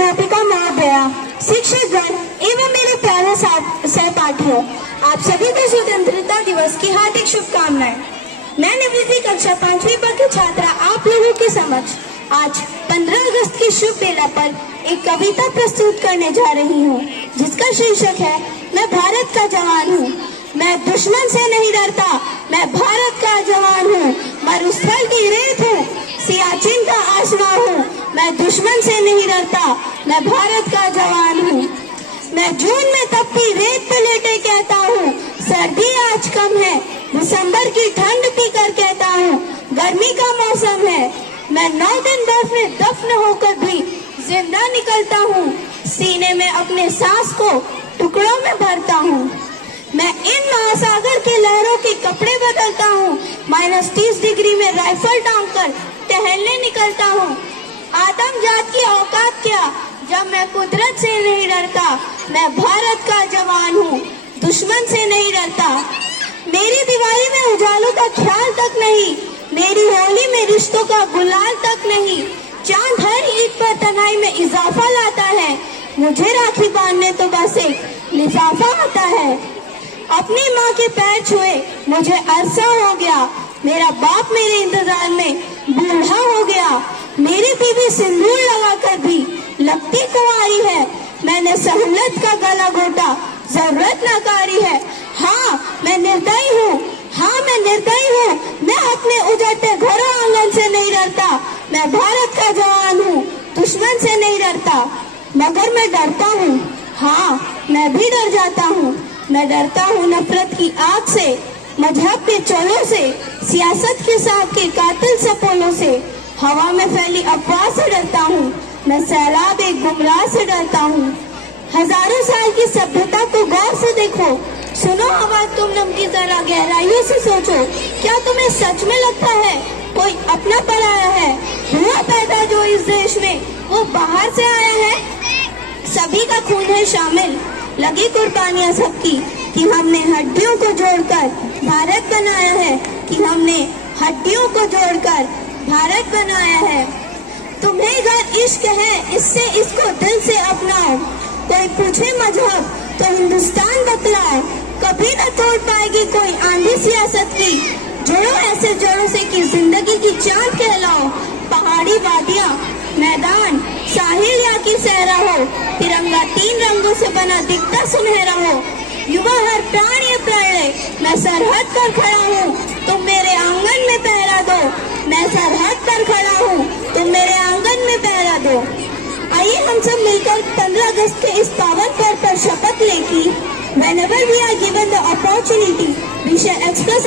अध्यापिका महोदया, शिक्षकगण एवं मेरे प्यारे सहपाठियों, आप सभी को स्वतंत्रता दिवस की हार्दिक शुभकामनाएं। मैं निवृत्ति कक्षा 5वीं की छात्रा आप लोगों के समक्ष आज 15 अगस्त की शुभ बेला पर एक कविता प्रस्तुत करने जा रही हूँ, जिसका शीर्षक है मैं भारत का जवान हूँ। मैं दुश्मन से नहीं डरता, मैं भारत का जवान हूँ। मरुस्थल की रेत हूँ, सियाचिन का आसमां हूँ। मैं दुश्मन से नहीं डरता, मैं भारत का जवान हूँ। मैं जून में तपती रेत पे लेटे कहता हूँ, सर्दी आज कम है। दिसंबर की ठंड पीकर कहता हूँ, गर्मी का मौसम है। मैं 9 दिन बर्फ में दफन होकर भी जिंदा निकलता हूँ। सीने में अपने सांस को टुकड़ों में भरता हूँ। मैं इन महासागर के लहरों के कपड़े बदलता हूँ। -30 डिग्री में राइफल टांग कर टहलने निकलता हूँ। आदम जात की औकात क्या, जब मैं कुदरत से नहीं डरता। मैं भारत का जवान हूँ, दुश्मन से नहीं डरता। मेरी दिवाली में उजालों का ख्याल तक नहीं, मेरी होली में रिश्तों का गुलाल तक नहीं। चांद हर ईद पर तन्हाई में इजाफा लाता है, मुझे राखी बांधने तो बस एक लिफाफा आता है। अपनी माँ के पैर छुए मुझे अरसा हो गया, मेरा बाप मेरे इंतजार में बूढ़ा हो गया। मेरी बीवी सिंदूर लगाकर भी लगती कुंवारी है। मैंने सहूलत का गला घोटा, जरूरत नकारी है। हाँ मैं निर्दयी हूँ, हाँ मैं निर्दयी हूँ। मैं अपने उजड़ते घरों आंगन से नहीं डरता। मैं भारत का जवान हूँ, दुश्मन से नहीं डरता। मगर मैं डरता हूँ, हाँ मैं भी डर जाता हूँ। मैं डरता हूँ नफरत की आग से, मजहब के चोलों से, सियासत के सांप के कातिल सपोलों से। हवा में फैली अफवाह से डरता हूँ, मैं सैलाब एक गुमराह से डरता हूँ। हजारों साल की सभ्यता को गौर से देखो, सुनो आवाज तुम की जरा गहराइयों से सोचो। क्या तुम्हें सच में लगता है कोई अपना पराया है? हुआ पैदा जो इस देश में, वो बाहर से आया है। सभी का खून है शामिल, लगी कुर्बानियां सबकी, कि हमने हड्डियों को जोड़कर भारत बनाया है, कि हमने हड्डियों को जोड़कर भारत बनाया है। तुम्हें अगर इश्क है इससे इसको दिल से अपनाओ। कोई पूछे मजहब तो हिंदुस्तान बतलाओ। कभी न तोड़ पाएगी कोई आंधी सियासत की, जोड़ो ऐसे जोड़ों से कि जिंदगी की चांद कहलाओ। पहाड़ी वादियां, मैदान, साहिल या की सहरा हो, तिरंगा 3 रंगों से बना दिखता सुनहरा हो। युवा हर प्राण ये प्रण ले, मैं सरहद पर खड़ा हूँ, तुम मेरे आंगन में पहरा दो। मैं सरहद पर खड़ा हूँ, तुम मेरे आंगन में पहरा दो। आइए हम सब मिलकर 15 अगस्त के इस पावन पर्व पर शपथ लें कि whenever we are given the opportunity, we shall express